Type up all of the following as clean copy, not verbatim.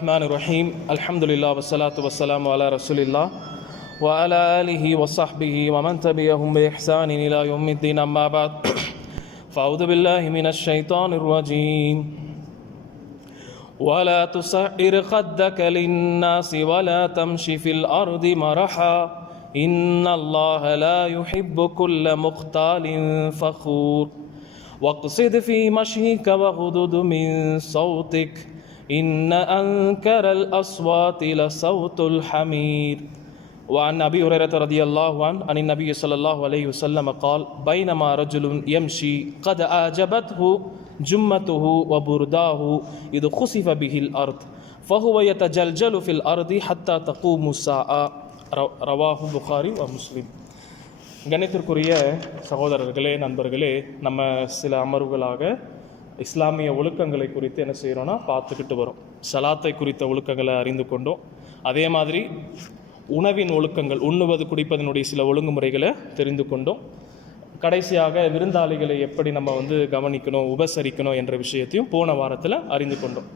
الرحمن الرحيم الحمد لله والصلاة والسلام على رسول الله وعلى آله وصحبه ومن تبعهم بإحسان إلى يوم الدين أما بعد فأعوذ بالله من الشيطان الرجيم ولا تصعر خدك للناس ولا تمشي في الأرض مرحا إن الله لا يحب كل مختال فخور واقصد في مشيك واغضض من صوتك إن أنكر الأصوات لصوت الحمير. وعن أبي هريرة رضي الله عنه عن النبي صلى الله عليه وسلم قال بينما رجل يمشي قد أعجبته جمته وبرداه إذ خسف به الأرض فهو يتجلجل في الأرض حتى تقوم الساعة. ரவாஹு புகாரி வ முஸ்லிம். கணித்திற்குரிய சகோதரர்களே, நண்பர்களே, நம்ம சில அமர்வுகளாக இஸ்லாமிய ஒழுக்கங்களை குறித்து என்ன செய்கிறோன்னா பார்த்துக்கிட்டு வரோம். சலாத்தை குறித்த ஒழுக்கங்களை அறிந்து கொண்டோம். அதே மாதிரி உணவின் ஒழுக்கங்கள், உண்ணுவது குடிப்பதனுடைய சில ஒழுங்குமுறைகளை தெரிந்து கொண்டோம். கடைசியாக விருந்தாளிகளை எப்படி நம்ம கவனிக்கணும், உபசரிக்கணும் என்ற விஷயத்தையும் போன வாரத்தில் அறிந்து கொண்டோம்.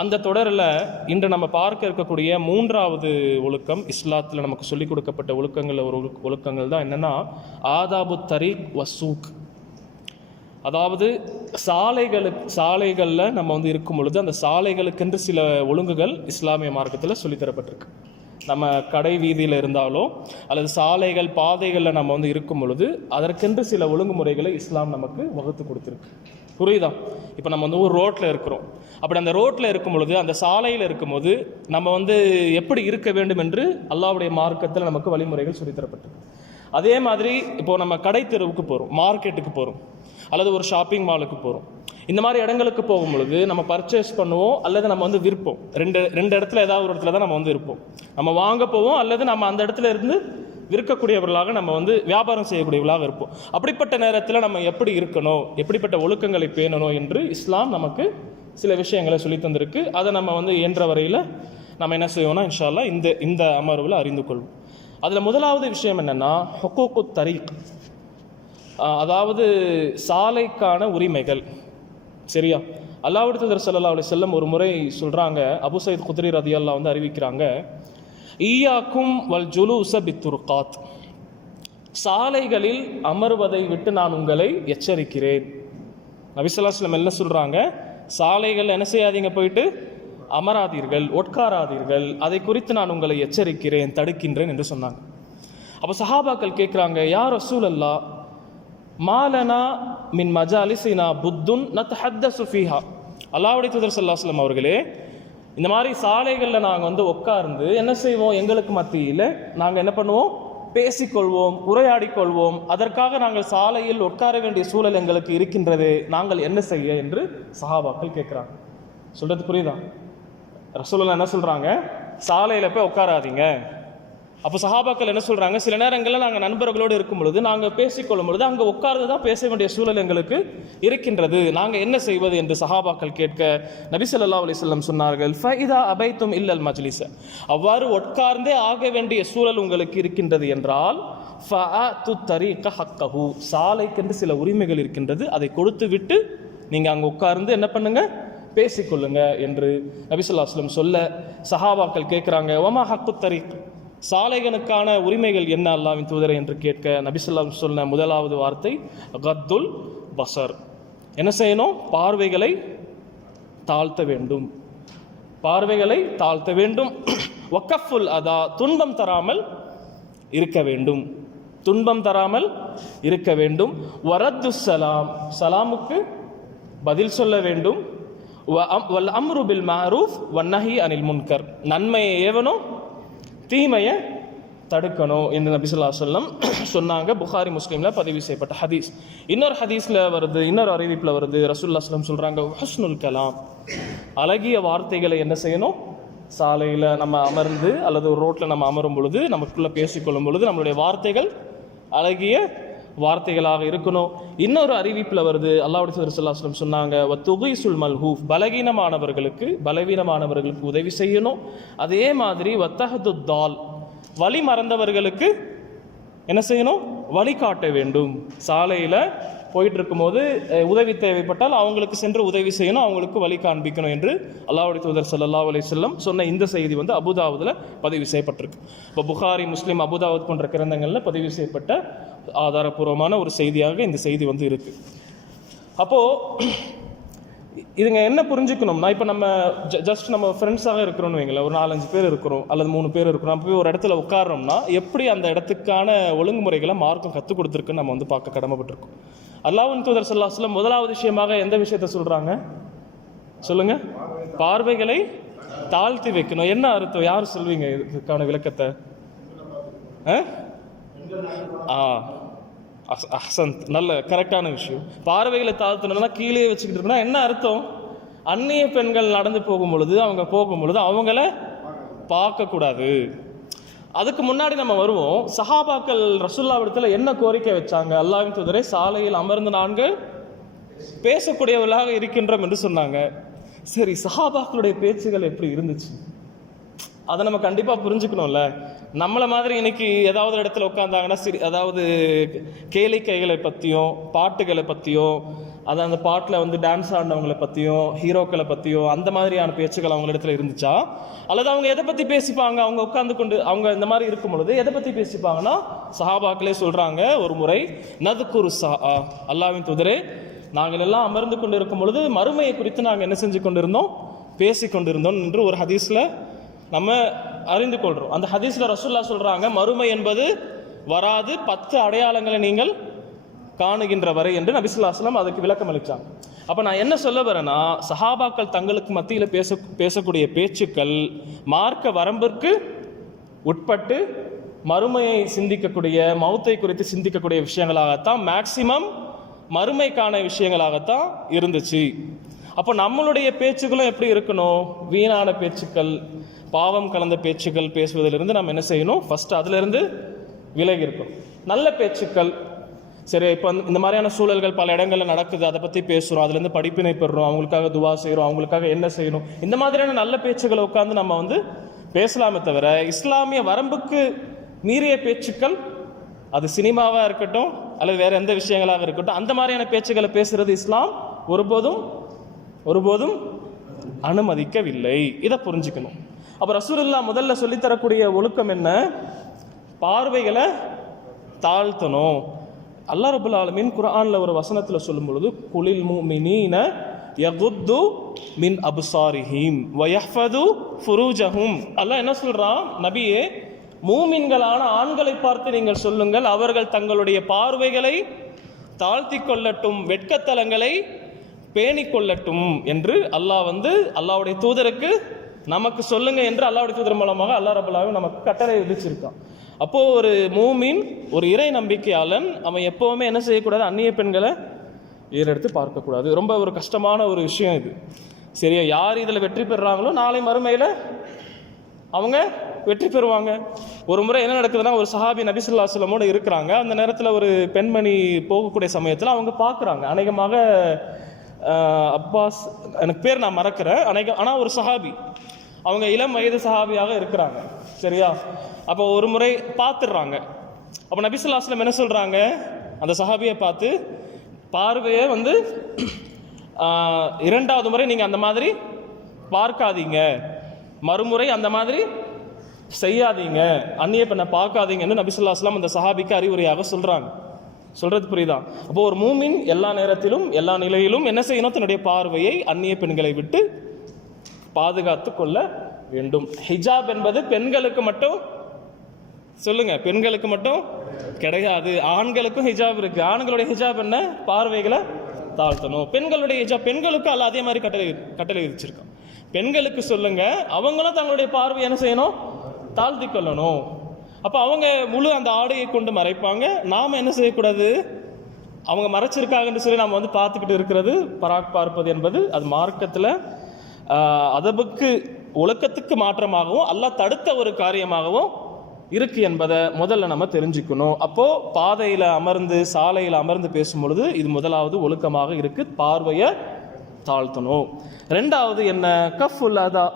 அந்த தொடரில் இன்று நம்ம பார்க்க இருக்கக்கூடிய மூன்றாவது ஒழுக்கம், இஸ்லாத்தில் நமக்கு சொல்லிக் கொடுக்கப்பட்ட ஒழுக்கங்கள் ஒரு ஒழுக்கங்கள் தான் என்னென்னா ஆதாபு தரீக் வசூக். அதாவது சாலைகளில் நம்ம இருக்கும் பொழுது அந்த சாலைகளுக்கென்று சில ஒழுங்குகள் இஸ்லாமிய மார்க்கத்தில் சொல்லித்தரப்பட்டிருக்கு. நம்ம கடை வீதியில் இருந்தாலோ அல்லது சாலைகள் பாதைகளில் நம்ம இருக்கும் பொழுது அதற்கென்று சில ஒழுங்குமுறைகளை இஸ்லாம் நமக்கு வகுத்து கொடுத்துருக்கு. புரியுதா? இப்போ நம்ம ஒரு ரோட்டில் இருக்கிறோம். அப்படி அந்த ரோட்டில் இருக்கும் பொழுது, அந்த சாலையில் இருக்கும்போது நம்ம எப்படி இருக்க வேண்டும் என்று அல்லாஹ்வுடைய மார்க்கத்தில் நமக்கு வழிமுறைகள் சொல்லித்தரப்பட்டிருக்கு. அதே மாதிரி இப்போது நம்ம கடை தெருவுக்கு போகிறோம், மார்க்கெட்டுக்கு போகிறோம், அல்லது ஒரு ஷாப்பிங் மாலுக்கு போகிறோம். இந்த மாதிரி இடங்களுக்கு போகும் பொழுது நம்ம பர்ச்சேஸ் பண்ணுவோம் அல்லது நம்ம விற்போம். ரெண்டு இடத்துல ஏதாவது ஒரு இடத்துல தான் நம்ம இருப்போம். நம்ம வாங்க போவோம் அல்லது நம்ம அந்த இடத்துல இருந்து விற்கக்கூடியவர்களாக நம்ம வியாபாரம் செய்யக்கூடியவர்களாக இருப்போம். அப்படிப்பட்ட நேரத்தில் நம்ம எப்படி இருக்கணும், எப்படிப்பட்ட ஒழுக்கங்களை பேணணும் என்று இஸ்லாம் நமக்கு சில விஷயங்களை சொல்லி தந்திருக்கு. அதை நம்ம இயன்ற வரையில் நம்ம என்ன செய்வோம்னா இன்ஷா அல்லாஹ் இந்த அமர்வில் அறிந்து கொள்வோம். அதில் முதலாவது விஷயம் என்னென்னா ஹுக்கூக்கு தரீக், அதாவது சாலைக்கான உரிமைகள். சரியா? அல்லாஹ்வுடைய தூதர் ஸல்லல்லாஹு அலைஹி வஸல்லம் ஒரு முறை சொல்கிறாங்க, அபூ சயீத் குத்ரி ரலியல்லாஹு அறிவிக்கிறாங்க, ஈயாக்கும் வல் ஜுலூஸ பித்துர்காத், சாலைகளில் அமர்வதை விட்டு நான் உங்களை எச்சரிக்கிறேன். நபி ஸல்லல்லாஹு அலைஹி வஸல்லம் என்ன சொல்கிறாங்க? சாலைகள் என்ன செய்யாதீங்க, போயிட்டு அமராதீர்கள், உட்காராதீர்கள், அதை குறித்து நான் உங்களை எச்சரிக்கிறேன், தடுக்கின்றேன் என்று சொன்னாங்க. அப்போ சஹாபாக்கள் கேட்குறாங்க, யா ரசூலல்லாஹ் மாலனா மின் மஜாலிஸினா புத்துன் நத்ஹத்தஸு ஃபீஹா. அல்லாஹ்வுடைய தூதர் ஸல்லல்லாஹு அலைஹி வஸல்லம் அவர்களே, இந்த மாதிரி சாலைகளில் நாங்கள் உட்கார்ந்து என்ன செய்வோம், எங்களுக்கு மத்தியில் நாங்கள் என்ன பண்ணுவோம், பேசிக்கொள்வோம், உரையாடிக்கொள்வோம். அதற்காக நாங்கள் சாலையில் உட்கார வேண்டிய சூழல் எங்களுக்கு இருக்கின்றது, நாங்கள் என்ன செய்ய என்று சஹாபாக்கள் கேட்குறாங்க. சொல்கிறது புரியுதா? ரசூலுல்லாஹ் என்ன சொல்கிறாங்க? சாலையில் போய் உட்காராதீங்க. அப்போ சஹாபாக்கள் என்ன சொல்கிறாங்க? சில நேரங்களில் நாங்கள் நண்பர்களோடு இருக்கும் பொழுது, நாங்கள் பேசிக்கொள்ளும் பொழுது அங்கே உட்கார்ந்து தான் பேச வேண்டிய சூழல் எங்களுக்கு இருக்கின்றது, நாங்கள் என்ன செய்வது என்று சஹாபாக்கள் கேட்க நபி ஸல்லல்லாஹு அலைஹி வஸல்லம் சொன்னார்கள், ஃபஇதா அபைத்தும் இல்லல் மஜ்லிஸ, அவ்வாறு உட்கார்ந்தே ஆக வேண்டிய சூழல் உங்களுக்கு இருக்கின்றது என்றால் ஃபஅது தரீக ஹக்கஹு, சாலைக்கென்று சில உரிமைகள் இருக்கின்றது, அதை கொடுத்து விட்டு நீங்கள் அங்கே உட்கார்ந்து என்ன பண்ணுங்க, பேசிக்கொள்ளுங்க என்று நபி ஸல்லல்லாஹு அலைஹி வஸல்லம் சொல்ல சஹாபாக்கள் கேட்குறாங்க, வமா ஹக்கு தரீக், சாலைகளுக்கான உரிமைகள் என்ன அல்லாஹ்வின் தூதரை என்று கேட்க நபி ஸல்லல்லாஹு அலைஹி வஸல்லம் சொன்ன முதலாவது வார்த்தை கத்துல் பஸர், என்ன செய்யணும், பார்வைகளை தாழ்த்த வேண்டும், பார்வைகளை தாழ்த்த வேண்டும். வக்கஃபுல் அதா, துன்பம் தராமல் இருக்க வேண்டும், துன்பம் தராமல் இருக்க வேண்டும். வரத்து சலாம், சலாமுக்கு பதில் சொல்ல வேண்டும். வல் அம்ரு பில் மஅரூஃப் வன்னஹி அனில் முன்கர், நன்மையை ஏவணும், தீமையை தடுக்கணும் என்று நபி ஸல்லல்லாஹு அலைஹி வஸல்லம் சொன்னாங்க. புகாரி முஸ்லிமில் பதிவு செய்யப்பட்ட ஹதீஸ். இன்னொரு ஹதீஸில் வருது, இன்னொரு அறிவிப்பில் வருது, ரசூலுல்லாஹி ஸல்லல்லாஹு அலைஹி வஸல்லம் சொல்கிறாங்க, ஹுஸ்னுல் கலாம், அழகிய வார்த்தைகளை என்ன செய்யணும், சாலையில் நம்ம அமர்ந்து அல்லது ஒரு ரோட்டில் நம்ம அமரும் பொழுது, நமக்குள்ளே பேசிக்கொள்ளும் பொழுது நம்மளுடைய வார்த்தைகள் அழகிய வார்த்தைகளாக இருக்கணும். இன்னொரு அறிவிப்பில் வருது, அல்லாஹ்வுடைய தூதர் ஸல்லல்லாஹு அலைஹி வஸல்லம் சொன்னாங்க, வத்துகிசுல் மல்ஹூஃப், பலவீனமானவர்களுக்கு உதவி செய்யணும். அதே மாதிரி வத்தஹது தால், வழி மறந்தவர்களுக்கு என்ன செய்யணும், வழிகாட்ட வேண்டும். சாலையில் போயிட்டு இருக்கும்போது உதவி தேவைப்பட்டால் அவங்களுக்கு சென்று உதவி செய்யணும், அவங்களுக்கு வழி காண்பிக்கணும் என்று அல்லாஹ்வுடைய தூதர் ஸல்லல்லாஹு அலைஹி வஸல்லம் சொன்ன இந்த செய்தி வந்து அபூதாவுதில் பதிவு செய்யப்பட்டிருக்கு. இப்போ புகாரி, முஸ்லிம், அபூதாவுத் போன்ற கிரந்தங்களில் பதிவு செய்யப்பட்ட ஆதாரபூர்வமான ஒரு செய்தியாக இந்த செய்தி வந்து இருக்குது. அப்போது இதுங்க என்ன புரிஞ்சுக்கணும்னா, இப்போ நம்ம ஜஸ்ட் நம்ம ஃப்ரெண்ட்ஸாக இருக்கிறோன்னு வைங்களேன், ஒரு 4-5 பேர் இருக்கிறோம் அல்லது 3 பேர் இருக்கிறோம், நம்ம போய் ஒரு இடத்துல உட்காரோம்னா எப்படி அந்த இடத்துக்கான ஒழுங்குமுறைகளை மார்க்கம் கற்றுக் கொடுத்துருக்குன்னு நம்ம வந்து பார்க்க கடமைப்பட்டிருக்கோம். அல்லாஹ்வின் தூதர் ஸல்லல்லாஹு அலைஹி வஸல்லம் முதலாவது விஷயமாக எந்த விஷயத்த சொல்கிறாங்க சொல்லுங்க? பார்வைகளை தாழ்த்தி வைக்கணும். என்ன அர்த்தம்? யார் சொல்வீங்க இதுக்கான விளக்கத்தை? அஹ்சந்த், நல்ல கரெக்டான விஷயம். பார்வைகளை தாழ்த்தணும்னா கீழே வச்சுக்கிட்டு இருக்கணும். என்ன அர்த்தம்? அந்நிய பெண்கள் நடந்து போகும் பொழுது, அவங்க போகும் பொழுது அவங்கள பார்க்கக்கூடாது. அதுக்கு முன்னாடி நம்ம வருவோம். சஹாபாக்கள் ரசூலுல்லாஹ்விடத்தில் என்ன கோரிக்கை வச்சாங்க? அல்லாஹ்வின் தூதரே, சாலையில் அமர்ந்து நாங்கள் பேசக்கூடியவர்களாக இருக்கின்றோம் என்று சொன்னாங்க. சரி, சஹாபாக்களுடைய பேச்சுகள் எப்படி இருந்துச்சு? அதை நம்ம கண்டிப்பாக புரிஞ்சுக்கணும்ல. நம்மளை மாதிரி இன்னைக்கு ஏதாவது இடத்துல உட்காந்தாங்கன்னா அதாவது கேளிக்கைகளை பற்றியும் பாட்டுகளை பற்றியும், அது அந்த பாட்டில் வந்து டான்ஸ் ஆடினவங்களை பற்றியும் ஹீரோக்களை பற்றியும் அந்த மாதிரியான பேச்சுகள் அவங்க இடத்துல இருந்துச்சா? அல்லது அவங்க எதை பற்றி பேசிப்பாங்க? அவங்க உட்கார்ந்து கொண்டு அவங்க இந்த மாதிரி இருக்கும் பொழுது எதை பற்றி பேசிப்பாங்கன்னா, சஹாபாக்களே சொல்கிறாங்க ஒரு முறை, நதுக்குரு அல்லாஹ்வின் தூதரே, நாங்கள் எல்லாம் அமர்ந்து கொண்டு இருக்கும் பொழுது மறுமையை குறித்து நாங்கள் என்ன செஞ்சு கொண்டிருந்தோம்? பேசி கொண்டிருந்தோம் என்று ஒரு ஹதீஸில் நம்ம அறிந்து கொள்கிறோம். அந்த ஹதீஸில் ரசூலுல்லாஹ் சொல்கிறாங்க, மறுமை என்பது வராது, 10 அடையாளங்களை நீங்கள் காணுகின்ற வரை என்று நபி ஸல்லல்லாஹு அலைஹி வஸல்லம் அதுக்கு விளக்கம் அளித்தாங்க. அப்போ நான் என்ன சொல்ல வரேன்னா, சஹாபாக்கள் தங்களுக்கு மத்தியில் பேசக்கூடிய பேச்சுக்கள் மார்க்க வரம்பிற்கு உட்பட்டு மறுமையை சிந்திக்கக்கூடிய, மௌத்தை குறித்து சிந்திக்கக்கூடிய விஷயங்களாகத்தான், மேக்சிமம் மறுமைக்கான விஷயங்களாகத்தான் இருந்துச்சு. அப்போ நம்மளுடைய பேச்சுக்களும் எப்படி இருக்கணும்? வீணான பேச்சுக்கள், பாவம் கலந்த பேச்சுக்கள் பேசுவதிலிருந்து நம்ம என்ன செய்யணும்? ஃபஸ்ட்டு அதிலிருந்து விலகி இருக்கணும். நல்ல பேச்சுக்கள், சரி, இப்போ இந்த மாதிரியான சூழல்கள் பல இடங்களில் நடக்குது, அதை பற்றி பேசுகிறோம், அதுலேருந்து படிப்பினை பெறுறோம், அவங்களுக்காக துவா செய்கிறோம், அவங்களுக்காக என்ன செய்யணும், இந்த மாதிரியான நல்ல பேச்சுக்களை உட்காந்து நம்ம வந்து பேசலாமே தவிர, இஸ்லாமிய வரம்புக்கு மீறிய பேச்சுக்கள், அது சினிமாவாக இருக்கட்டும் அல்லது வேறு எந்த விஷயங்களாக இருக்கட்டும், அந்த மாதிரியான பேச்சுக்களை பேசுகிறது இஸ்லாம் ஒருபோதும் அனுமதிக்கவில்லை. இதை புரிஞ்சுக்கணும். அப்போ ரசூலுல்லாஹ் முதல்ல சொல்லித்தரக்கூடிய ஒழுக்கம் என்ன? பார்வைகளை தாழ்த்தணும். அல்லாஹ் ரப்பல் ஆலமீன் குர்ஆன்ல ஒரு வசனத்தில் சொல்லும் பொழுது, குலில் முஃமினீன யகுத்து மின் அப்சாரிஹிம் வ யஹ்ஃபது ஃபுரூஜஹும். அல்லாஹ் என்ன சொல்றான்? நபியே, மூமின்களான ஆண்களை பார்த்து நீங்கள் சொல்லுங்கள், அவர்கள் தங்களுடைய பார்வைகளை தாழ்த்தி கொள்ளட்டும், வெட்கத்தலங்களை பேணிக் கொள்ளட்டும் என்று அல்லாஹ் வந்து அல்லாஹ்வுடைய தூதருக்கு நமக்கு சொல்லுங்க என்று அல்லாஹ்வுடைய தூதர் மூலமாக அல்லாஹ் ரப்பல் ஆலமீன் நமக்கு கட்டளை விதிச்சிருக்கான். அப்போ ஒரு மூமின், ஒரு இறை நம்பிக்கையாளன், அவன் எப்பவுமே என்ன செய்யக்கூடாது? அந்நிய பெண்களை ஏறெடுத்து பார்க்கக்கூடாது. ரொம்ப ஒரு கஷ்டமான ஒரு விஷயம் இது. சரியா? யார் இதில் வெற்றி பெறுறாங்களோ நாளை மறுமையில் அவங்க வெற்றி பெறுவாங்க. ஒரு முறை என்ன நடக்குதுன்னா, ஒரு சஹாபி நபி ஸல்லல்லாஹு அலைஹி வஸல்லமோடு இருக்கிறாங்க. அந்த நேரத்தில் ஒரு பெண்மணி போகக்கூடிய சமயத்தில் அவங்க பார்க்குறாங்க. அநேகமாக அப்பாஸ், எனக்கு பேர் நான் மறக்கிறேன், ஆனால் ஒரு சஹாபி, அவங்க இளம் வயது சஹாபியாக இருக்கிறாங்க. சரியா? அப்போ ஒரு முறை பார்த்துடுறாங்க. அப்போ நபி ஸல்லல்லாஹு அலைஹி வஸல்லம் என்ன சொல்கிறாங்க? அந்த சஹாபியை பார்த்து, பார்வையை வந்து 2வது முறை நீங்கள் அந்த மாதிரி பார்க்காதீங்க, மறுமுறை அந்த மாதிரி செய்யாதீங்க, அந்நிய பெண்ணை பார்க்காதீங்கன்னு நபி ஸல்லல்லாஹு அலைஹி வஸல்லம் அந்த சஹாபிக்கு அறிவுரையாக சொல்கிறாங்க. சொல்கிறது புரியுதா? அப்போ ஒரு மூமின் எல்லா நேரத்திலும் எல்லா நிலையிலும் என்ன செய்யணும்? தன்னுடைய பார்வையை அந்நிய பெண்களை விட்டு பாதுகாத்து கொள்ள வேண்டும். ஹிஜாப் என்பது பெண்களுக்கு மட்டும், சொல்லுங்க, பெண்களுக்கு மட்டும் கிடையாது, ஆண்களுக்கும் ஹிஜாப் இருக்கு. ஆண்களுடைய ஹிஜாப் என்ன? பார்வைகளை தாழ்த்தணும். பெண்களுடைய ஹிஜாப் பெண்களுக்கு அல்ல அதே மாதிரி கட்டளை விதிச்சிருக்கோம். பெண்களுக்கு சொல்லுங்க, அவங்களும் தங்களுடைய பார்வை என்ன செய்யணும்? தாழ்த்தி கொள்ளணும். அப்போ அவங்க முழு அந்த ஆடையை கொண்டு மறைப்பாங்க. நாம் என்ன செய்யக்கூடாது? அவங்க மறைச்சிருக்காங்கன்னு சொல்லி நாம் வந்து பார்த்துக்கிட்டு இருக்கிறது, பராக் பார்ப்பது என்பது அது மார்க்கத்தில் அதபுக்கு, ஒழுக்கத்துக்கு மாற்றமாகவும் அல்லாஹ் தடுத்த ஒரு காரியமாகவும் இருக்கு என்பதை முதல்ல நம்ம தெரிஞ்சுக்கணும். அப்போது பாதையில் அமர்ந்து, சாலையில் அமர்ந்து பேசும் பொழுது இது முதலாவது ஒழுக்கமாக இருக்கு, பார்வையை தாழ்த்தணும். 2வது என்ன? கஃபுல் அதா,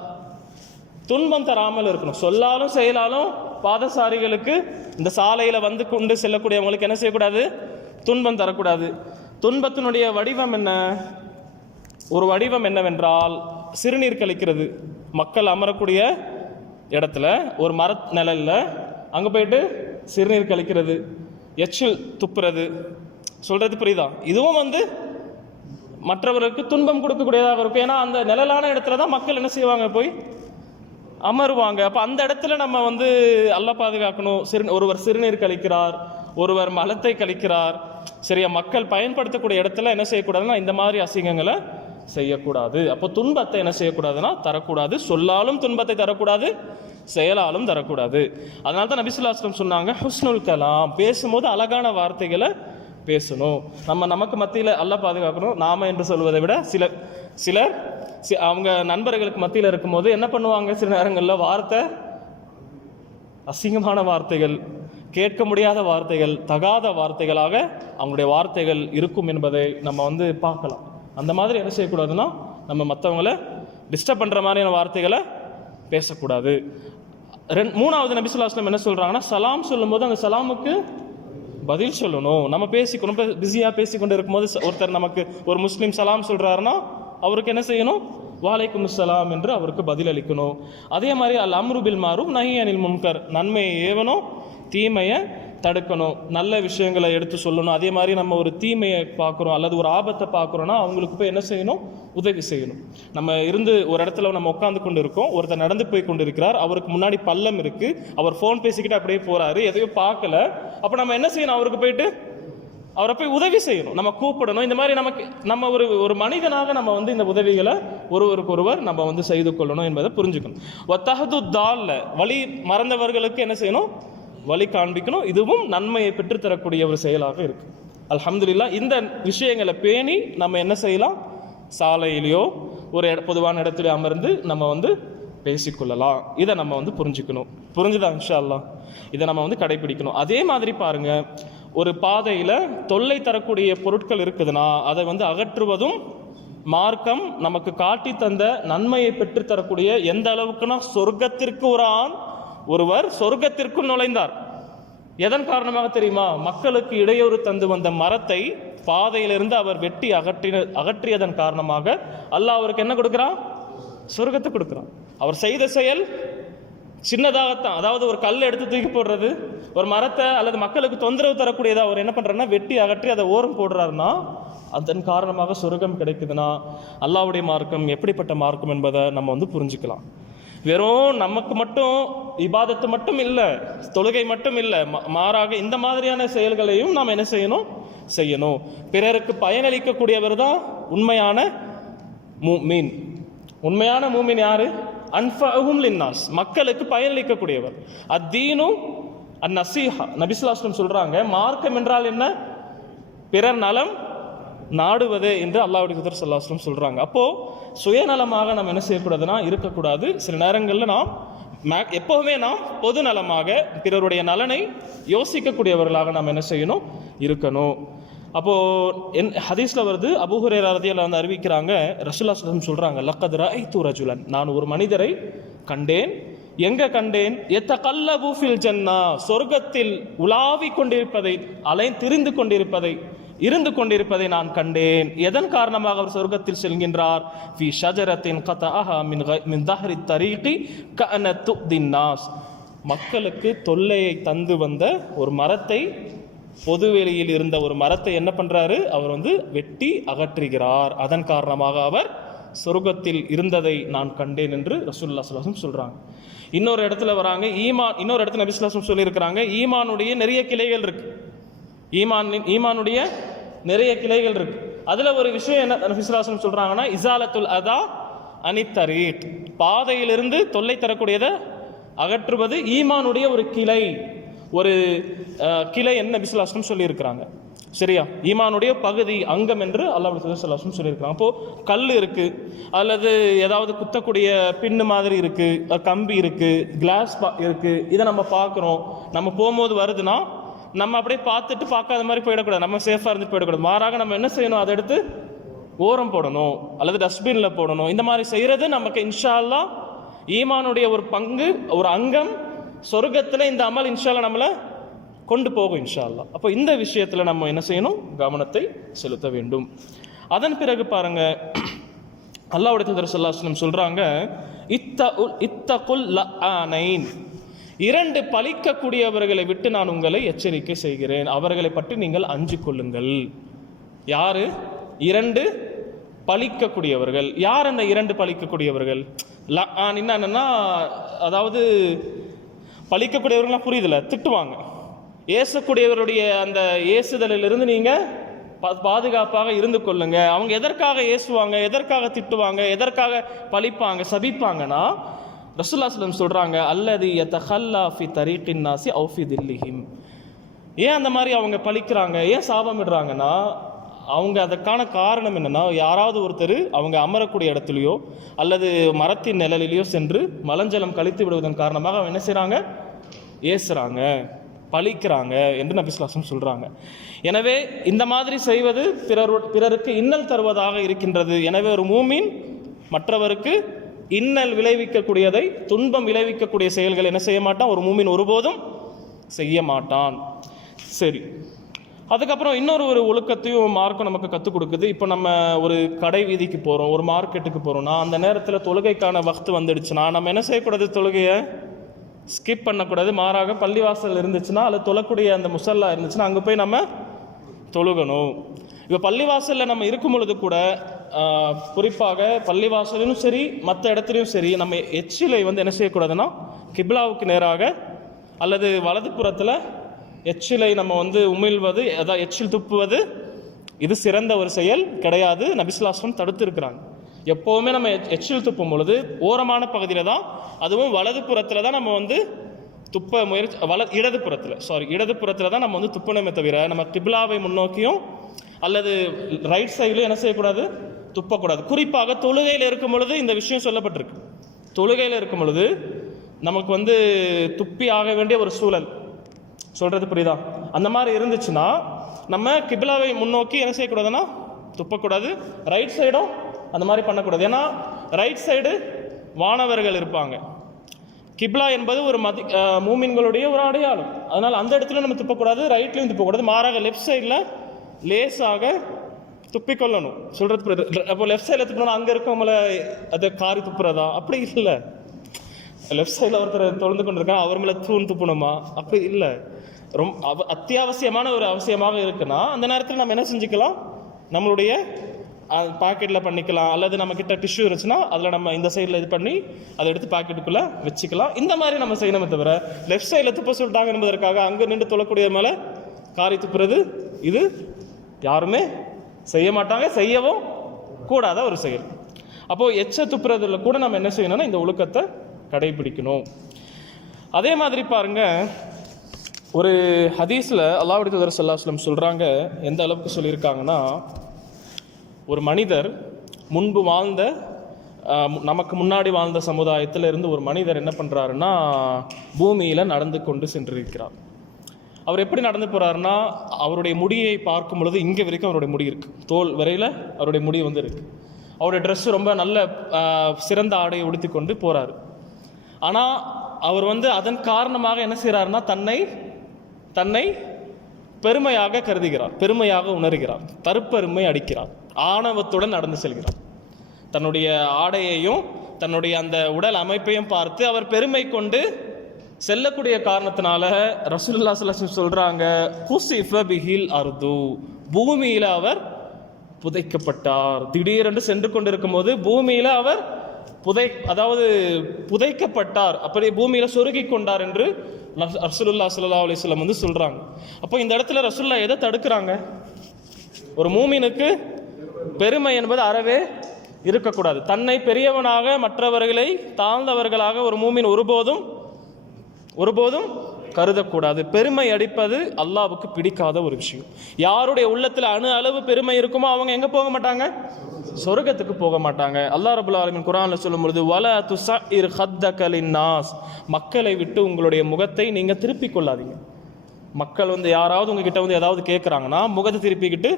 துன்பம் தராமல் இருக்கணும். சொல்லாலும் செயலாலும் பாதசாரிகளுக்கு, இந்த சாலையில் வந்து கொண்டு செல்லக்கூடியவங்களுக்கு என்ன செய்யக்கூடாது? துன்பம் தரக்கூடாது. துன்பத்தினுடைய வடிவம் என்ன? ஒரு வடிவம் என்னவென்றால் சிறுநீர் கழிக்கிறது. மக்கள் அமரக்கூடிய இடத்துல ஒரு நிழல்ல அங்கே போயிட்டு சிறுநீர் கழிக்கிறது, எச்சில் துப்புறது. சொல்றது புரியுதா? இதுவும் மற்றவருக்கு துன்பம் கொடுக்கக்கூடியதாக இருக்கும். ஏன்னா அந்த நிழலான இடத்துல தான் மக்கள் என்ன செய்வாங்க, போய் அமருவாங்க. அப்போ அந்த இடத்துல நம்ம அல்லாஹ் பாதுகாக்கணும். ஒருவர் சிறுநீர் கழிக்கிறார், ஒருவர் மலத்தை கழிக்கிறார், சரியா? மக்கள் பயன்படுத்தக்கூடிய இடத்துல என்ன செய்யக்கூடாதுன்னா இந்த மாதிரி அசிங்கங்களை செய்யக்கூடாது. அப்போ துன்பத்தை என்ன செய்யக்கூடாதுன்னா தரக்கூடாது. சொல்லாலும் துன்பத்தை தரக்கூடாது, செயலாலும் தரக்கூடாது. அதனால தான் நபி ஸல்லல்லாஹு அலைஹி வஸல்லம் சொன்னாங்க, ஹுஸ்னுல் கலாம், பேசும்போது அழகான வார்த்தைகளை பேசணும். நமக்கு மத்தியில் அல்லாஹ் பாதுகாக்கணும். நாம என்று சொல்வதை விட சிலர் அவங்க நண்பர்களுக்கு மத்தியில் இருக்கும்போது என்ன பண்ணுவாங்க, சில நேரங்களில் வார்த்தை, அசிங்கமான வார்த்தைகள், கேட்க முடியாத வார்த்தைகள், தகாத வார்த்தைகளாக அவங்களுடைய வார்த்தைகள் இருக்கும் என்பதை நம்ம பார்க்கலாம். அந்த மாதிரி என்ன செய்யக்கூடாதுன்னா நம்ம மற்றவங்களை டிஸ்டர்ப் பண்ணுற மாதிரியான வார்த்தைகளை பேசக்கூடாது. மூணாவது நபி ஸல்லல்லாஹு அலைஹி வஸல்லம் என்ன சொல்கிறாங்கன்னா, சலாம் சொல்லும்போது அந்த சலாமுக்கு பதில் சொல்லணும். நம்ம பேசிக்கணும். பிஸியாக பேசிக்கொண்டு இருக்கும்போது ஒருத்தர் நமக்கு ஒரு முஸ்லீம் சலாம் சொல்கிறாருன்னா அவருக்கு என்ன செய்யணும், வாலைக்கும் சலாம் என்று அவருக்கு பதில் அளிக்கணும். அதே மாதிரி அல் அம்ரு பில் மாரூஃப் நஹி அனில் முன்கர், நன்மையை ஏவணும், தீமையை தடுக்கணும், நல்ல விஷயங்களை எடுத்து சொல்லணும். அதே மாதிரி நம்ம ஒரு தீமையை பார்க்குறோம் அல்லது ஒரு ஆபத்தை பார்க்குறோன்னா அவங்களுக்கு போய் என்ன செய்யணும், உதவி செய்யணும். நம்ம ஒரு இடத்துல நம்ம உட்காந்து கொண்டு இருக்கோம், ஒருத்தர் நடந்து போய் கொண்டு இருக்கிறார், அவருக்கு முன்னாடி பள்ளம் இருக்கு, அவர் ஃபோன் பேசிக்கிட்டு அப்படியே போறாரு, எதையும் பார்க்கல. அப்போ நம்ம என்ன செய்யணும், அவருக்கு போயிட்டு அவரை போய் உதவி செய்யணும், நம்ம கூப்பிடணும். இந்த மாதிரி நம்ம ஒரு மனிதனாக நம்ம இந்த உதவிகளை ஒருவருக்கொருவர் நம்ம செய்து கொள்ளணும் என்பதை புரிஞ்சுக்கணும். வத்தஹது தால்ல, வழி மறந்தவர்களுக்கு என்ன செய்யணும், வழி காண்பிக்கணும். இதுவும் நன்மையை பெற்றுத்தரக்கூடிய ஒரு செயலாக இருக்கு. அல்ஹம்துலில்லாஹ். இந்த விஷயங்களை பேணி நம்ம என்ன செய்யலாம், சாலையிலையோ ஒரு பொதுவான இடத்துல அமர்ந்து நம்ம பேசிக்கொள்ளலாம். இதை நம்ம புரிஞ்சுக்கணும். புரிஞ்சுதா? இன்ஷா அல்லாஹ் இதை நம்ம கடைபிடிக்கணும். அதே மாதிரி பாருங்க, ஒரு பாதையில தொல்லை தரக்கூடிய பொருட்கள் இருக்குதுன்னா அதை அகற்றுவதும் மார்க்கம் நமக்கு காட்டி தந்த நன்மையை பெற்றுத்தரக்கூடிய. எந்த அளவுக்குன்னா, சொர்க்கத்திற்கு ஒருவர் சொர்க்கத்திற்குள் நுழைந்தார். எதன் காரணமாக தெரியுமா? மக்களுக்கு இடையூறு தந்து வந்த மரத்தை பாதையிலிருந்து அவர் வெட்டி அகற்றியதன் காரணமாக அல்லாஹ் அவருக்கு என்ன கொடுக்கிறான், சொர்க்கத்தை கொடுக்கிறான். அவர் செய்த செயல் சின்னதாகத்தான். அதாவது ஒரு கல் எடுத்து தூக்கி போடுறது, ஒரு மரத்தை அல்லது மக்களுக்கு தொந்தரவு தரக்கூடியதா அவர் என்ன பண்றாருன்னா வெட்டி அகற்றி அதை ஓரம் போடுறாருன்னா அதன் காரணமாக சொர்க்கம் கிடைக்குதுன்னா அல்லாஹ்வுடைய மார்க்கம் எப்படிப்பட்ட மார்க்கம் என்பதை நம்ம புரிஞ்சுக்கலாம். வெறும் நமக்கு மட்டும் இபாதத்து மட்டும் இல்லை, தொழுகை மட்டும் இல்லை, மாறாக இந்த மாதிரியான செயல்களையும் நாம் என்ன செய்யணும். பிறருக்கு பயனளிக்கக்கூடியவர் தான் உண்மையான மூமின். உண்மையான மூமின் யாரு? அன்ஃபஅஹும் லின்னாஸ், மக்களுக்கு பயனளிக்கக்கூடியவர். அத்தீனு அந்நஸீஹா, நபி ஸல்லல்லாஹு அலைஹி வஸல்லம் சொல்றாங்க, மார்க்கம் என்றால் என்ன, பிறர் நலம் நாடுவதே என்று அல்லாஹ்வுடைய தூதர் ஸல்லல்லாஹு அலைஹி வஸல்லம் சொல்றாங்க. அப்போ சுயநலமாக நம்ம என்ன செய்யக்கூடாதுன்னா இருக்கக்கூடாது. சில நேரங்களில் எப்பவுமே நாம் பொது நலமாக பிறருடைய நலனை யோசிக்கக்கூடியவர்களாக நாம் என்ன செய்யணும், இருக்கணும். அப்போ ஹதீஸ்ல வருது, அபூ ஹுரைரா ரலியல்லாஹு அன்ஹு அறிவிக்கிறாங்க, ரசூலுல்லாஹி ஸல்லல்லாஹு அலைஹி வஸல்லம் சொல்றாங்க, லக்கத் ரஅய்து ரஜுலன், நான் ஒரு மனிதரை கண்டேன். எங்க கண்டேன்? யதகல்லபு ஃபில் ஜன்னா, சொர்க்கத்தில் உலாவிக் கொண்டிருப்பதை, திரிந்து கொண்டிருப்பதை, இருந்து கொண்டிருப்பதை நான் கண்டேன். எதன் காரணமாக அவர் சொர்க்கத்தில் செல்கின்றார்? ஃபி ஷஜரத்தின் கதஅஹா மின் தஹ்ரி தரீகி கஅன துதின் நாஸ், மக்களுக்கு தொல்லையை தந்து வந்த ஒரு மரத்தை, பொதுவெளியில் இருந்த ஒரு மரத்தை என்ன பண்றாரு, அவர் வெட்டி அகற்றுகிறார். அதன் காரணமாக அவர் சொர்க்கத்தில் இருந்ததை நான் கண்டேன் என்று ரசூலுல்லாஹி ஸல்லல்லாஹு அலைஹி வஸல்லம் சொல்றாங்க. இன்னொரு இடத்துல வராங்க, ஈமான், இன்னொரு இடத்துல நபி ஸல்லல்லாஹு அலைஹி வஸல்லம் சொல்லியிருக்கிறாங்க, ஈமானுடைய நிறைய கிளைகள் இருக்கு. ஈமானுடைய நிறைய கிளைகள் இருக்கு. அதுல ஒரு விஷயம் என்ன நபி ஸல்லல்லாஹு அலைஹி வஸல்லம் சொல்றாங்கன்னா, இஸாலத்துல் அதா அனித் தரீக், பாதையிலிருந்து தொல்லை தரக்கூடியதை அகற்றுவது ஈமானுடைய ஒரு கிளை. ஒரு கிளை என்ன நபி ஸல்லல்லாஹு அலைஹி வஸல்லம் சொல்லியிருக்கிறாங்க. சரியா? ஈமானுடைய பகுதி, அங்கம் என்று அல்லாஹ்வுடைய தூதர் ஸல்லல்லாஹு அலைஹி வஸல்லம் சொல்லியிருக்கிறாங்க. அப்போ கல் இருக்கு, அல்லது ஏதாவது குத்தக்கூடிய பின்னு மாதிரி இருக்கு, கம்பி இருக்கு, கிளாஸ் இருக்கு, இதை நம்ம பார்க்குறோம். நம்ம போகும்போது வருதுன்னா நம்ம அப்படியே பார்க்காத மாதிரி போயிடக்கூடாது, நம்ம சேஃபாக இருந்து போயிடக்கூடாது. மாறாக நம்ம என்ன செய்யணும், அதை எடுத்து ஓரம் போடணும் அல்லது டஸ்ட்பின்ல போடணும். இந்த மாதிரி செய்யறது நமக்கு இன்ஷா அல்லாஹ் ஈமானுடைய ஒரு பங்கு, ஒரு அங்கம். சொர்க்கத்தில் இந்த அமல் இன்ஷா அல்லாஹ் நம்மளை கொண்டு போகும் இன்ஷா அல்லாஹ். அப்போ இந்த விஷயத்தில் நம்ம என்ன செய்யணும், கவனத்தை செலுத்த வேண்டும். அதன் பிறகு பாருங்க, அல்லாஹ்வுடைய தூதர் ஸல்லல்லாஹு அலைஹி வஸல்லம் சொல்றாங்க, இத்தகுல் லஆனைன், 2 பழிக்கக்கூடியவர்களை விட்டு நான் உங்களை எச்சரிக்கை செய்கிறேன், அவர்களை பற்றி நீங்கள் அஞ்சு கொள்ளுங்கள். யாரு? 2 பழிக்கக்கூடியவர்கள். யார் அந்த 2 பழிக்கக்கூடியவர்கள்? லஆன் என்னன்னா, அதாவது பழிக்கக்கூடியவர்கள்லாம் புரியுதுல, திட்டுவாங்க. ஏசக்கூடியவருடைய அந்த ஏசுதலிலிருந்து நீங்க பாதுகாப்பாக இருந்து கொள்ளுங்க. அவங்க எதற்காக ஏசுவாங்க, எதற்காக திட்டுவாங்க, எதற்காக பழிப்பாங்க, சபிப்பாங்கன்னா ரசூலுல்லாஹி ஸல்லல்லாஹு அலைஹி வஸல்லம் சொல்றாங்க, அல்லதி யதஹல்லா ஃபி தரீகின் நாஸி அவ் ஃபி தில்லிஹிம். ஏன் அந்த மாதிரி அவங்க பழிக்கிறாங்க, ஏன் சாபமிடுறாங்கன்னா, அவங்க அதற்கான காரணம் என்னன்னா, யாராவது ஒருத்தர் அவங்க அமரக்கூடிய இடத்துலையோ அல்லது மரத்தின் நிழலிலேயோ சென்று மலஞ்சலம் கழித்து விடுவதன் காரணமாக அவங்க என்ன செய்றாங்க, ஏசுறாங்க, பழிக்கிறாங்க என்று நபி ஸல்லல்லாஹு அலைஹி வஸல்லம் சொல்றாங்க. எனவே இந்த மாதிரி செய்வது பிறருக்கு இன்னல் தருவதாக இருக்கின்றது. எனவே ஒரு மூமின் மற்றவருக்கு இன்னல் விளைவிக்கக்கூடியதை, துன்பம் விளைவிக்கக்கூடிய செயல்கள் என்ன செய்ய மாட்டான், ஒரு மூமின் ஒருபோதும் செய்ய மாட்டான். சரி, அதுக்கப்புறம் இன்னொரு ஒழுக்கத்தையும் மார்க்கம் நமக்கு கற்றுக் கொடுக்குது. இப்போ நம்ம ஒரு கடை வீதிக்கு போகிறோம், ஒரு மார்க்கெட்டுக்கு போகிறோம்னா அந்த நேரத்தில் தொழுகைக்கான வக்து வந்துடுச்சுன்னா நம்ம என்ன செய்யக்கூடாது, தொழுகையை ஸ்கிப் பண்ணக்கூடாது. மாறாக பள்ளிவாசல் இருந்துச்சுன்னா அல்லது தொழக்கூடிய அந்த முசல்லா இருந்துச்சுன்னா அங்கே போய் நம்ம தொழுகணும். இப்போ பள்ளிவாசலில் நம்ம இருக்கும் பொழுது கூட குறிப்பாக பள்ளிவாசலும் சரி மற்ற இடத்துலையும் சரி நம்ம எச்சிலை என்ன செய்யக்கூடாதுன்னா, கிப்லாவுக்கு நேராக அல்லது வலது புறத்தில் எச்சிலை நம்ம உமிழ்வது, அதாவது எச்சில் துப்புவது, இது சிறந்த ஒரு செயல் கிடையாது. நபி ஸல்லல்லாஹு அலைஹி வஸல்லம் தடுத்து இருக்கிறாங்க. எப்போவுமே நம்ம எச்சில் துப்பும் பொழுது ஓரமான பகுதியில் தான், அதுவும் வலது புறத்தில் தான் நம்ம துப்ப முயற்சி, இடது புறத்தில் தான் நம்ம துப்பணுமே தவிர நம்ம கிப்லாவை முன்னோக்கியும் அல்லது ரைட் சைட்லையும் என்ன செய்யக்கூடாது, துப்பக்கூடாது. குறிப்பாக தொழுகையில் இருக்கும் பொழுது இந்த விஷயம் சொல்லப்பட்டிருக்கு. தொழுகையில் இருக்கும் பொழுது நமக்கு துப்பி ஆக வேண்டிய ஒரு சூழல், சொல்றது புரியுதா? அந்த மாதிரி இருந்துச்சுன்னா நம்ம கிப்லாவை முன்னோக்கி என்ன செய்யக்கூடாதுன்னா துப்பக்கூடாது. ரைட் சைடும் அந்த மாதிரி பண்ணக்கூடாது. ஏன்னா ரைட் சைடு வானவர்கள் இருப்பாங்க. கிப்லா என்பது ஒரு மூமின்களுடைய ஒரு அடையாளம். அதனால் அந்த இடத்துல நம்ம துப்பக்கூடாது, ரைட்லையும் துப்பக்கூடாது. மாறாக லெஃப்ட் சைடில் லேசாக துப்பிக்கொள்ளணும், சொல்றது புரியுது? அப்போ லெஃப்ட் சைடில் துப்பினா அங்கே இருக்கவங்கள அதை காரி துப்புறதா? அப்படி இல்லை. லெஃப்ட் சைடில் ஒருத்தர் தொழுந்து கொண்டிருக்கா, அவர் மேலே தூண் துப்பணுமா? அப்படி இல்லை. ரொம்ப அத்தியாவசியமான ஒரு அவசியமாக இருக்குன்னா அந்த நேரத்தில் நம்ம என்ன செஞ்சுக்கலாம், நம்மளுடைய பாக்கெட்டில் பண்ணிக்கலாம், அல்லது நம்ம கிட்ட டிஷ்யூ இருந்துச்சுன்னா அதில் நம்ம இந்த சைடில் இது பண்ணி அதை எடுத்து பாக்கெட்டுக்குள்ளே வச்சுக்கலாம். இந்த மாதிரி நம்ம செய்யணுமே தவிர லெஃப்ட் சைடில் துப்ப சொல்லிட்டாங்க என்பதற்காக அங்கே நின்று தொழக்கூடிய மேலே காரி துப்புறது இது யாருமே செய்ய மாட்டாங்க, செய்யவும் கூடாத ஒரு செயல். அப்போது எச்ச துப்புறதுல கூட நம்ம என்ன செய்யணும்னா இந்த ஒழுக்கத்தை கடைபிடிக்கணும். அதே மாதிரி பாருங்க, ஒரு ஹதீஸில் அல்லாஹ்வுடைய தூதர் ஸல்லல்லாஹு அலைஹி வஸல்லம் சொல்கிறாங்க, எந்த அளவுக்கு சொல்லியிருக்காங்கன்னா, ஒரு மனிதர் முன்பு வாழ்ந்த நமக்கு முன்னாடி வாழ்ந்த சமுதாயத்தில் இருந்து ஒரு மனிதர் என்ன பண்ணுறாருன்னா பூமியில் நடந்து கொண்டு சென்றிருக்கிறார். அவர் எப்படி நடந்து போகிறாருன்னா, அவருடைய முடியை பார்க்கும் பொழுது இங்கே வரைக்கும் அவருடைய முடி இருக்குது, தோல் வரையில் அவருடைய முடி இருக்குது. அவருடைய ட்ரெஸ்ஸு ரொம்ப நல்ல சிறந்த ஆடையை உடுத்தி கொண்டு போகிறார். ஆனால் அவர் அதன் காரணமாக என்ன செய்கிறாருன்னா தன்னை பெருமையாக கருதுகிறார், பெருமையாக உணர்கிறார், தற்பெருமை அடிக்கிறார், ஆணவத்துடன் நடந்து செல்கிறார். தன்னுடைய ஆடையையும் தன்னுடைய அந்த உடல் அமைப்பையும் பார்த்து அவர் பெருமை கொண்டு செல்லக்கூடிய காரணத்தினால ரசூலுல்லாஹி ஸல்லல்லாஹு அலைஹி வஸல்லம் சொல்றாங்க, குஸிஃப பிஹில் அர்து, பூமியில் அவர் புதைக்கப்பட்டார். திடீரென்று சென்று கொண்டிருக்கும் போது பூமியில் அவர் புதைக்கப்பட்டார், அப்படி பூமியில் சொருகி கொண்டார் என்று ரசூலுல்லாஹி ஸல்லல்லாஹு அலைஹி வஸல்லம் சொல்றாங்க. அப்போ இந்த இடத்துல ரசூலுல்லாஹ் எதை தடுக்கிறாங்க? ஒரு மூமினுக்கு பெருமை என்பது அறவே இருக்கக்கூடாது. தன்னை பெரியவனாக மற்றவர்களை தாழ்ந்தவர்களாக ஒரு மூமின் ஒருபோதும் கருதக்கூடாது. பெருமை அடிப்பது அல்லாஹ்வுக்கு பிடிக்காத ஒரு விஷயம். யாருடைய உள்ளத்தில் அணு அளவு பெருமை இருக்குமோ அவங்க எங்க போக மாட்டாங்க, சொர்க்கத்துக்கு போக மாட்டாங்க. அல்லாஹ் ரப்பல் ஆலமீன் குர்ஆன்ல சொல்லும் பொழுது, வலா துஸஇர் ஹத்தக லின்னாஸ், மக்களை விட்டு உங்களுடைய முகத்தை நீங்க திருப்பிக் கொள்ளாதீங்க. மக்கள் யாராவது உங்ககிட்ட ஏதாவது கேட்குறாங்கன்னா முகத்தை திருப்பிக்கிட்டு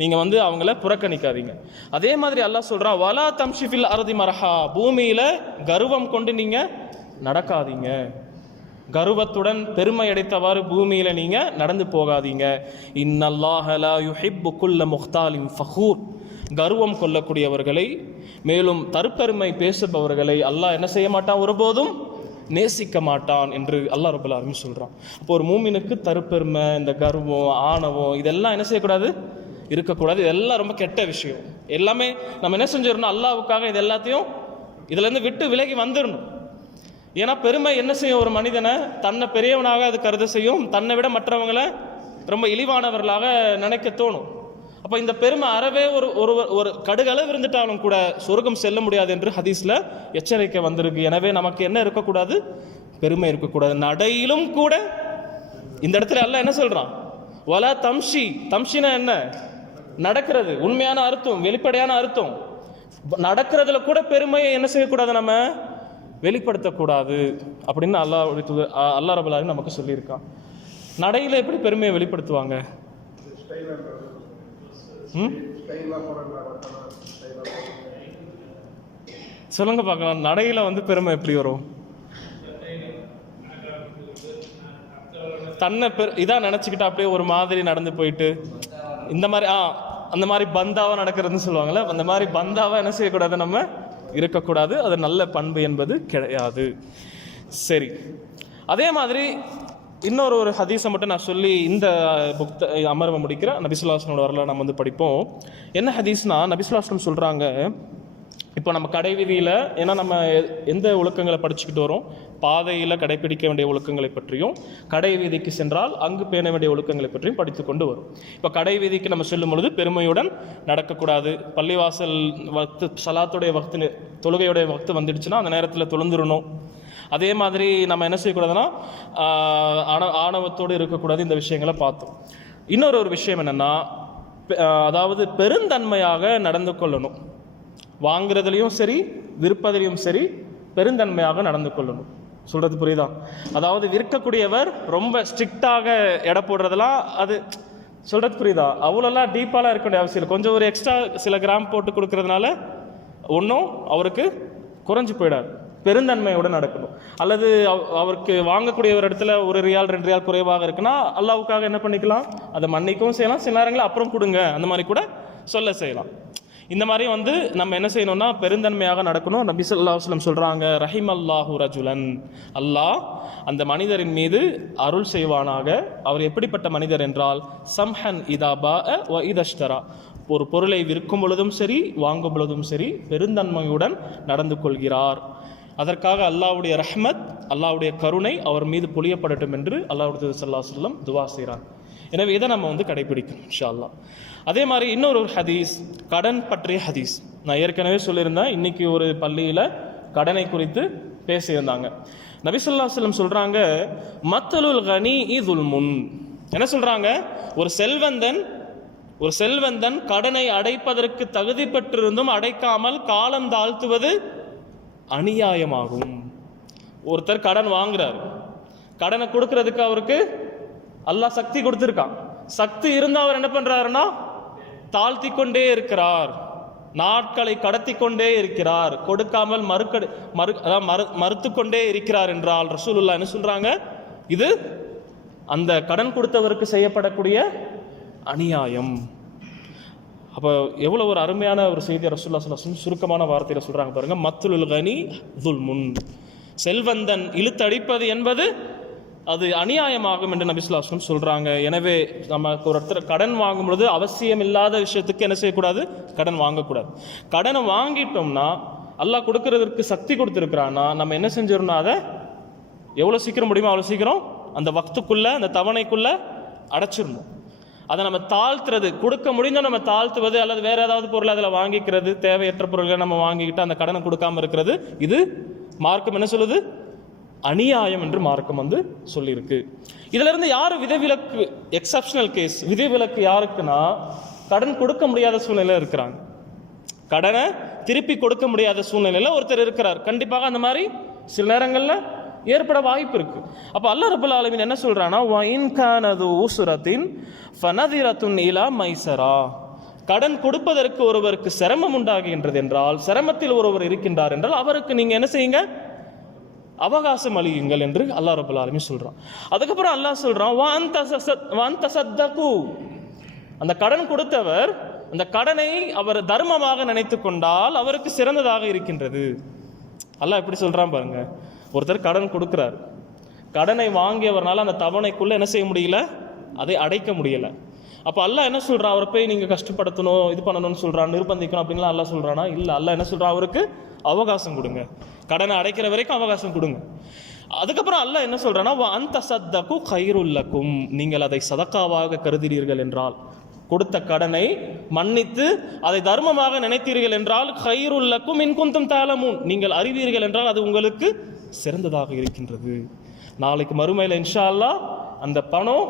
நீங்க அவங்கள புறக்கணிக்காதீங்க. அதே மாதிரி அல்லாஹ் சொல்றான், வலா தம்ஷி ஃபில் அர்தி மரஹா, பூமியில கர்வம் கொண்டு நீங்க நடக்காதீங்க. கர்வத்துடன் பெருமை அடைத்தவாறு பூமியில நீங்க நடந்து போகாதீங்க. இன்னல்லாஹ லா யுஹிப்பு குல்ல முஹ்தாலின் ஃபஹூர். கர்வம் கொள்ளக்கூடியவர்களை, மேலும் தற்பெருமை பேசுபவர்களை அல்லாஹ் என்ன செய்ய மாட்டான், ஒருபோதும் நேசிக்க மாட்டான் என்று அல்லாஹ் ரப்பல் ஆலமீன் சொல்றான். அப்போ ஒரு மூமினுக்கு தற்பெருமை, இந்த கர்வம், ஆணவம் இதெல்லாம் என்ன செய்யக்கூடாது, இருக்கக்கூடாது. இதெல்லாம் ரொம்ப கெட்ட விஷயம். எல்லாமே நம்ம என்ன செஞ்சிடணும், அல்லாஹ்வுக்காக இது எல்லாத்தையும் இதுல இருந்து விட்டு விலகி வந்துடணும். ஏன்னா பெருமை என்ன செய்யும், ஒரு மனிதனை தன்னை பெரியவனாக அது கருத செய்யும், தன்னை விட மற்றவங்களை ரொம்ப இழிவானவர்களாக நினைக்க தோணும். அப்போ இந்த பெருமை அறவே ஒரு கடுகளவு இருந்துட்டாலும் கூட சொர்க்கம் செல்ல முடியாது என்று ஹதீஸ்ல எச்சரிக்கை வந்திருக்கு. எனவே நமக்கு என்ன இருக்கக்கூடாது, பெருமை இருக்கக்கூடாது. நடையிலும் கூட இந்த இடத்துல அல்லாஹ் என்ன சொல்றான், வலா தம்ஷி. தம்ஷினா என்ன, நடக்கிறது. உண்மையான அர்த்தம், வெளிப்படையான அர்த்தம். நடக்கிறதுல கூட பெருமையை என்ன செய்யக்கூடாது, நம்ம வெளிப்படுத்தக்கூடாது அப்படின்னு அல்லாஹ் ரப்பல் ஆலமீன் நமக்கு சொல்லியிருக்கான். நடையில எப்படி பெருமையை வெளிப்படுத்துவாங்க? சொல்லுங்க பார்க்கலாம். நடையில பெருமை எப்படி வரும்? தன்னை இதான் நினைச்சுக்கிட்டு அப்படியே ஒரு மாதிரி நடந்து போயிட்டு இந்த மாதிரி அந்த மாதிரி பந்தாவா நடக்கிறதுன்னு சொல்லுவாங்கல்ல, அந்த மாதிரி பந்தாவா என்ன செய்யக்கூடாது, நம்ம இருக்கக்கூடாது. அது நல்ல பண்பு என்பது கிடையாது. சரி, அதே மாதிரி இன்னொரு ஹதீஸை மட்டும் நான் சொல்லி இந்த அமர்வை முடிக்கிறேன். நபி ஸல்லல்லாஹு அலைஹி வஸல்லம் வரலாறு நம்ம படிப்போம். என்ன ஹதீஸ்னா, நபி ஸல்லல்லாஹு அலைஹி வஸல்லம் சொல்றாங்க, இப்போ நம்ம கடை விதியில், ஏன்னா நம்ம எந்த ஒழுக்கங்களை படிச்சுக்கிட்டு வரோம், பாதையில் கடைபிடிக்க வேண்டிய ஒழுக்கங்களை பற்றியும், கடை வீதிக்கு சென்றால் அங்கு பேண வேண்டிய ஒழுக்கங்களை பற்றியும் படித்து கொண்டு வரும். இப்போ கடை வீதிக்கு நம்ம சொல்லும் பொழுது பெருமையுடன் நடக்கக்கூடாது. பள்ளிவாசல் வக்து, சலாத்துடைய வக்து, தொழுகையுடைய வக்து வந்துடுச்சுன்னா அந்த நேரத்தில் தொழுந்துடணும். அதே மாதிரி நம்ம என்ன செய்யக்கூடாதுன்னா ஆணவத்தோடு இருக்கக்கூடாது. இந்த விஷயங்களை பார்த்தோம். இன்னொரு விஷயம் என்னென்னா, அதாவது பெருந்தன்மையாக நடந்து கொள்ளணும். வாங்குறதுலையும் சரி, விற்பதிலையும் சரி பெருந்தன்மையாக நடந்து கொள்ளணும். சொல்றது புரியுதா? அதாவது விற்கக்கூடியவர் ரொம்ப ஸ்ட்ரிக்டாக எடை போடுறதெல்லாம், அது சொல்றது புரியுதா? அவ்வளோலாம் டீப்பாலாம் இருக்க வேண்டிய அவசியம் இல்லை. கொஞ்சம் ஒரு எக்ஸ்ட்ரா சில கிராம் போட்டு கொடுக்கறதுனால ஒன்றும் அவருக்கு குறைஞ்சு போயிடாது. பெருந்தன்மையோடு நடக்கணும். அல்லது அவருக்கு வாங்கக்கூடிய ஒரு இடத்துல ஒரு ரியால் 2 ரியால் குறைவாக இருக்குன்னா அல்லாஹ்வுக்காக என்ன பண்ணிக்கலாம், அதை மன்னிக்கவும் செய்யலாம். சில நேரங்களில் அப்புறம் கொடுங்க அந்த மாதிரி கூட சொல்ல செய்யலாம். இந்த மாதிரி நம்ம என்ன செய்யணும்னா பெருந்தன்மையாக நடக்கணும். நபி ஸல்லல்லாஹு அலைஹி வஸல்லம் சொல்றாங்க, ரஹிமல்லாஹு ரஜுலன், அல்லாஹ் அந்த மனிதரின் மீது அருள் செய்வானாக. அவர் எப்படிப்பட்ட மனிதர் என்றால், சம்ஹன் இதா பாஅ வ இதஷ்தரா, ஒரு பொருளை விற்கும் பொழுதும் சரி, வாங்கும் பொழுதும் சரி பெருந்தன்மையுடன் நடந்து கொள்கிறார். அதற்காக அல்லாஹ்வுடைய ரஹ்மத், அல்லாஹ்வுடைய கருணை அவர் மீது பொழியப்படட்டும் என்று அல்லாஹ்வுடைய தூதர் ஸல்லல்லாஹு அலைஹி வஸல்லம் துஆ செய்கிறார். எனவே இதை நம்ம கடைபிடிக்கணும் இன்ஷா அல்லாஹ். அதே மாதிரி இன்னொரு ஹதீஸ், கடன் பற்றிய ஹதீஸ். நான் ஏற்கனவே சொல்லியிருந்தேன், இன்னைக்கு ஒரு பள்ளியில் கடனை குறித்து பேசியிருந்தாங்க. நபி ஸல்லல்லாஹு அலைஹி வஸல்லம் சொல்றாங்க, மத்தலுல் கனி துல்முன். என்ன சொல்றாங்க, ஒரு செல்வந்தன் கடனை அடைப்பதற்கு தகுதி பெற்றிருந்தும் அடைக்காமல் காலம் தாழ்த்துவது அநியாயமாகும். ஒருத்தர் கடன் வாங்குறாரு, கடனை கொடுக்கறதுக்கு அவருக்கு அல்லாஹ் சக்தி கொடுத்திருக்கான். சக்தி இருந்தா அவர் என்ன பண்றாருன்னா தாழ்த்தி கொண்டே இருக்கிறார், நாட்களை கடத்தி கொண்டே இருக்கிறார், கொடுக்காமல் மறுத்து கொண்டே இருக்கிறார் என்றால் ரசூலுல்லாஹ் என்ன சொல்றாங்க, இது அந்த கடன் கொடுத்தவருக்கு செய்யப்படக்கூடிய அநியாயம். அப்போ எவ்வளவு ஒரு அருமையான ஒரு செய்தியை ரசூலுல்லாஹி ஸல்லல்லாஹு அலைஹி வஸல்லம் சுருக்கமான வார்த்தையில சொல்றாங்க பாருங்க. மத்துலுல் கனி துல்முன், செல்வந்தன் இழுத்தடிப்பது என்பது அது அநியாயமாகும் என்று நபி ஸல்லல்லாஹு அலைஹி வஸல்லம் சொல்றாங்க. எனவே நம்ம ஒரு இடத்துல கடன் வாங்கும் பொழுது அவசியம் இல்லாத விஷயத்துக்கு என்ன செய்யக்கூடாது, கடன் வாங்கக்கூடாது. கடனை வாங்கிட்டோம்னா அல்லாஹ் கொடுக்கறதற்கு சக்தி கொடுத்துருக்கிறான்னா நம்ம என்ன செஞ்சிடணும், அதை எவ்வளோ சீக்கிரம் முடியுமோ அவ்வளோ சீக்கிரம் அந்த வக்துக்குள்ள, அந்த தவணைக்குள்ள அடைச்சிடணும். அதை நம்ம தாழ்த்துறது, கொடுக்க முடிந்த நம்ம தாழ்த்துவது, அல்லது வேற ஏதாவது பொருள் அதில் வாங்கிக்கிறது, தேவையற்ற பொருள்களை நம்ம வாங்கிக்கிட்டு அந்த கடனை கொடுக்காம இருக்கிறது, இது மார்க்கம் என்ன சொல்லுது, அநியாயம் என்று மார்க்கம் சொல்லியிருக்கு. இதுல இருந்து யாரு விதிவிலக்கு, எக்ஸப்ஷனல் கேஸ், விதிவிலக்கு யாருக்குன்னா கடன் கொடுக்க முடியாத சூழ்நிலை இருக்கிறாங்க, கடனை திருப்பி கொடுக்க முடியாத சூழ்நிலையில ஒருத்தர் இருக்கிறார். கண்டிப்பாக அந்த மாதிரி சில நேரங்களில் ஏற்பட வாய்ப்பு இருக்கு. அப்ப அல்லாஹ் ரப்பல் ஆலமீன் என்ன சொல்றானா, வ இன் கானது உஸ்ரத்தின் ஃபனதிரத்துன் இலா மைஸரா, கடன் கொடுப்பதற்கு ஒருவருக்கு சிரமம் உண்டாகின்றது என்றால், சிரமத்தில் ஒருவர் இருக்கின்றார் என்றால் அவருக்கு நீங்க என்ன செய்யுங்க, அவகாசம் அளியுங்கள் என்று அல்லாஹ் ரப்பல் ஆலமீன் சொல்றான். அதுக்கப்புறம் அல்லாஹ் சொல்றான் வான் தசத்தகு, அந்த கடன் கொடுத்தவர் அந்த கடனை அவர் தர்மமாக நினைத்து கொண்டால் அவருக்கு சிறந்ததாக இருக்கின்றது. அல்லாஹ் எப்படி சொல்றான் பாருங்க. ஒருத்தர் கடன் கொடுக்கிறார், கடனை வாங்கியவர்னால அந்த தவணைக்குள்ள என்ன செய்ய முடியல, அதை அடைக்க முடியல. அப்போ அல்லாஹ் என்ன சொல்றான், அவரை போய் நீங்க கஷ்டப்படுத்தணும், இது பண்ணணும்னு சொல்றான், நிர்பந்திக்கணும் அப்படின்லாம் அல்லாஹ் சொல்றானா? இல்ல. அல்லாஹ் என்ன சொல்றான், அவருக்கு அவகாசம் கொடுங்க, கடனை அடைக்கிற வரைக்கும் அவகாசம் கொடுங்க. அதுக்கப்புறம் அல்லாஹ் என்ன சொல்றானா, அந்த சத்தகு கைருல்லக்கும், நீங்கள் அதை சதக்காவாக கருதினீர்கள் என்றால், கொடுத்த கடனை மன்னித்து அதை தர்மமாக நினைத்தீர்கள் என்றால், கைருல்லக்கும் இன் குந்தும் தஅலமூன், நீங்கள் அறிவீர்கள் என்றால் அது உங்களுக்கு சிறந்ததாக இருக்கின்றது. நாளைக்கு மறுமையில் இன்ஷா அல்லாஹ் அந்த பணம்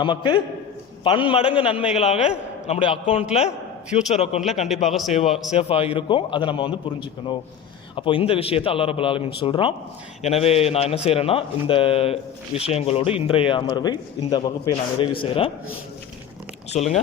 நமக்கு பன்மடங்கு நன்மைகளாக நம்முடைய அக்கௌண்ட்ல, ஃபியூச்சர் அக்கௌண்ட்ல கண்டிப்பாக சேஃபாக இருக்கும். அதை நம்ம புரிஞ்சுக்கணும். அப்போ இந்த விஷயத்தை அல்லாஹ் ரப்பல் ஆலமீன் சொல்றான். எனவே நான் என்ன செய்யறேன்னா, இந்த விஷயங்களோடு இன்றைய அமர்வை, இந்த வகுப்பை நான் நிறைவு செய்கிறேன். சொல்லுங்க.